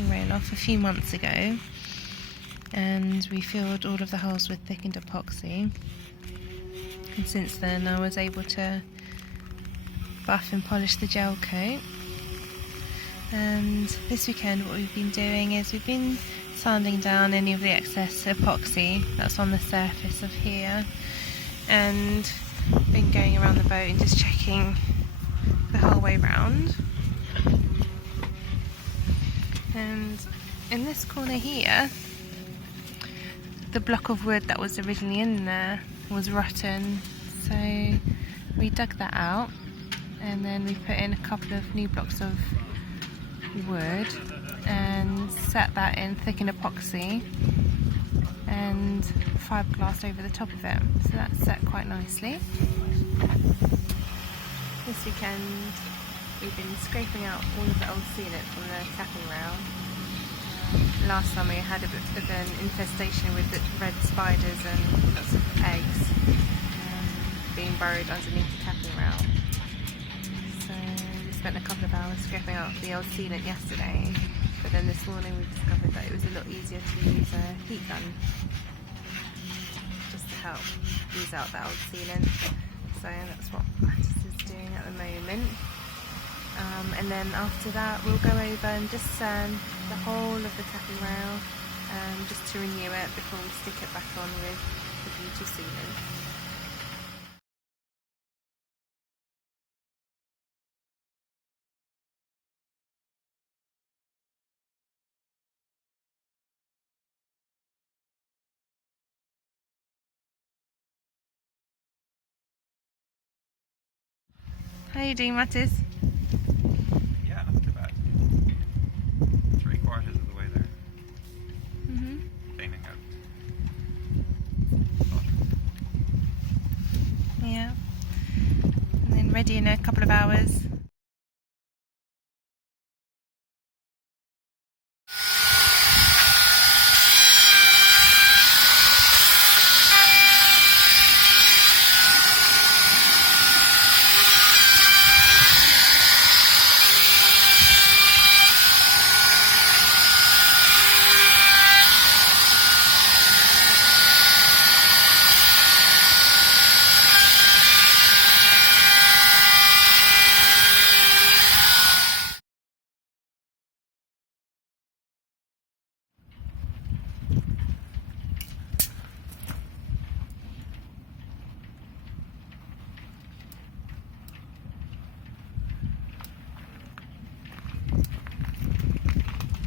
capping rail off a few months ago, and we filled all of the holes with thickened epoxy, and since then I was able to buff and polish the gel coat. And this weekend what we've been doing is we've been sanding down any of the excess epoxy that's on the surface of here, and been going around the boat and just checking the whole way round. And in this corner here, the block of wood that was originally in there was rotten, so we dug that out and then we put in a couple of new blocks of wood and set that in thickened epoxy and fiberglass over the top of it, so that's set quite nicely. This weekend we've been scraping out all of the old sealant from the capping rail. Last summer we had a bit of an infestation with the red spiders and lots of eggs being burrowed underneath the capping rail. So we spent a couple of hours scraping out the old sealant yesterday, but then this morning we discovered that it was a lot easier to use a heat gun just to help use out the old sealant. So that's what Contessa is doing at the moment. And then after that we'll go over and just sand the whole of the capping rail just to renew it before we stick it back on with the beauty sealant. How are you doing, Mattis? Yeah, not too bad. 3/4 of the way there. Cleaning out. Yeah. And then ready in a couple of hours.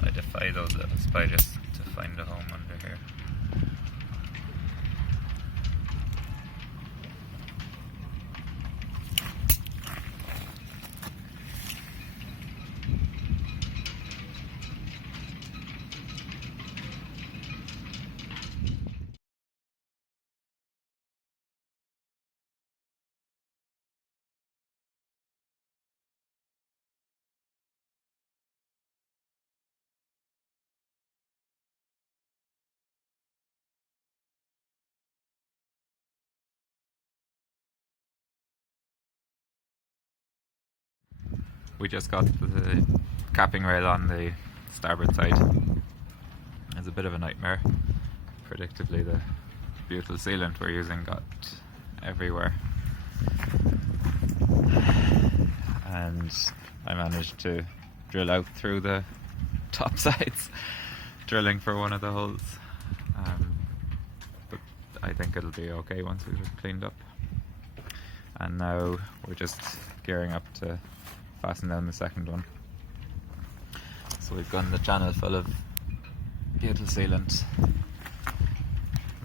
I defy those little spiders to find a home under here. We just got the capping rail on the starboard side. It's a bit of a nightmare. Predictably, the butyl sealant we're using got everywhere. And I managed to drill out through the top sides, drilling for one of the holes. But I think it'll be okay once we've it cleaned up. And now we're just gearing up to fasten down the second one. So we've got the channel full of butyl sealant.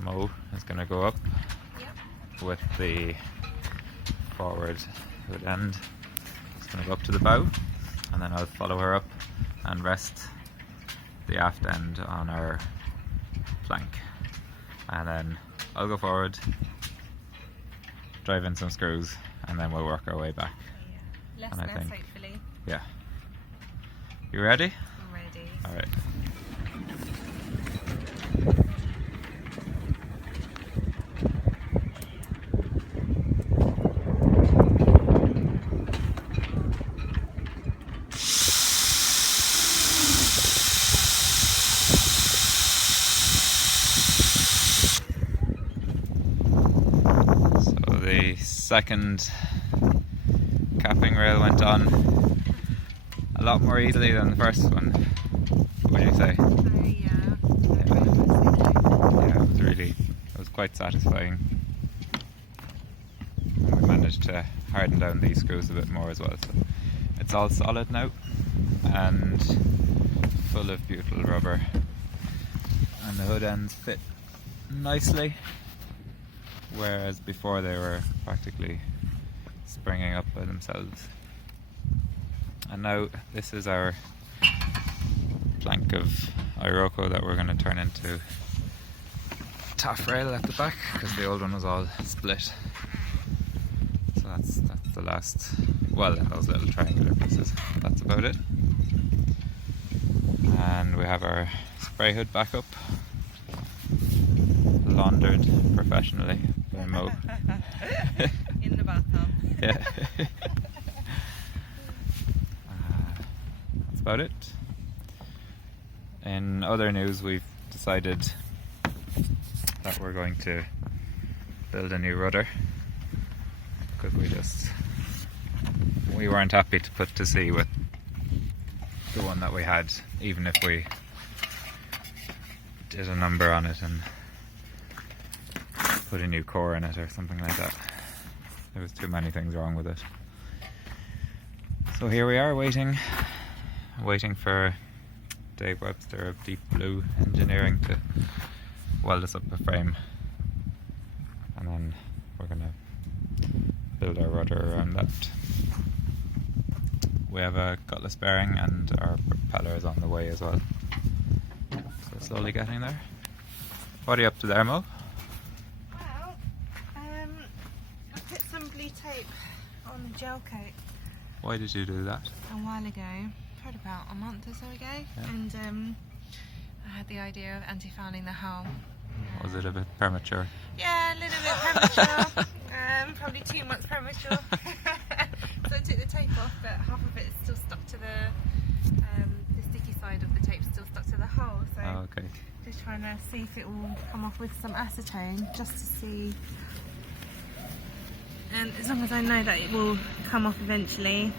Mo is going to go up with the forward hood end. It's going to go up to the bow, and then I'll follow her up and rest the aft end on our plank, and then I'll go forward, drive in some screws, and then we'll work our way back. Less and I mess, think, hopefully. yeah. You ready? I'm ready. Alright. second capping rail went on a lot more easily than the first one. What do you say? Yeah, it was quite satisfying. And we managed to harden down these screws a bit more as well, so it's all solid now and full of beautiful rubber, and the hood ends fit nicely, whereas before they were practically springing up by themselves. And now this is our plank of Iroko that we're going to turn into taffrail at the back, because the old one was all split. So that's the last, well, in those little triangular pieces, that's about it. And we have our spray hood back up, laundered professionally by Mo. In the bathtub. Yeah. That's about it. In other news, we've decided that we're going to build a new rudder, because we weren't happy to put to sea with the one that we had, even if we did a number on it and put a new core in it or something like that. There was too many things wrong with it. So here we are waiting for Dave Webster of Deep Blue Engineering to weld us up a frame, and then we're gonna build our rudder around that. We have a cutlass bearing and our propeller is on the way as well, so slowly getting there. What are you up to there, Mo? Well, I put some blue tape on the gel coat. Why did you do that? A while ago, probably about a month or so ago, Yeah. And I had the idea of anti-fouling the hull. Was it a bit premature? Yeah, a little bit premature. Probably 2 months premature. So I took the tape off, but half of it is still stuck to the sticky side of the tape still stuck to the hull. So Oh, okay. just trying to see if it will come off with some acetone, just to see. And as long as I know that it will come off eventually,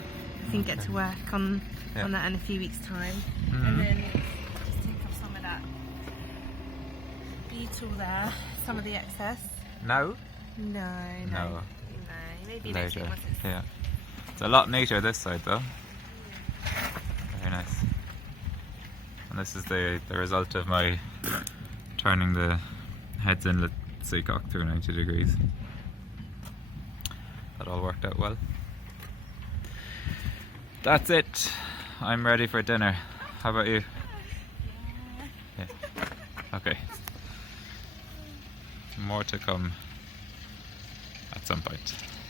I can get to work on that in a few weeks' time. Mm-hmm. And then just take off some of that beetle there, some of the excess. No? No. Maybe next week Later. once it's... Yeah. It's a lot neater this side though. Very nice. And this is the result of my turning the head's inlet seacock through 90 degrees. That all worked out well. That's it. I'm ready for dinner. How about you? Yeah. Okay. More to come at some point.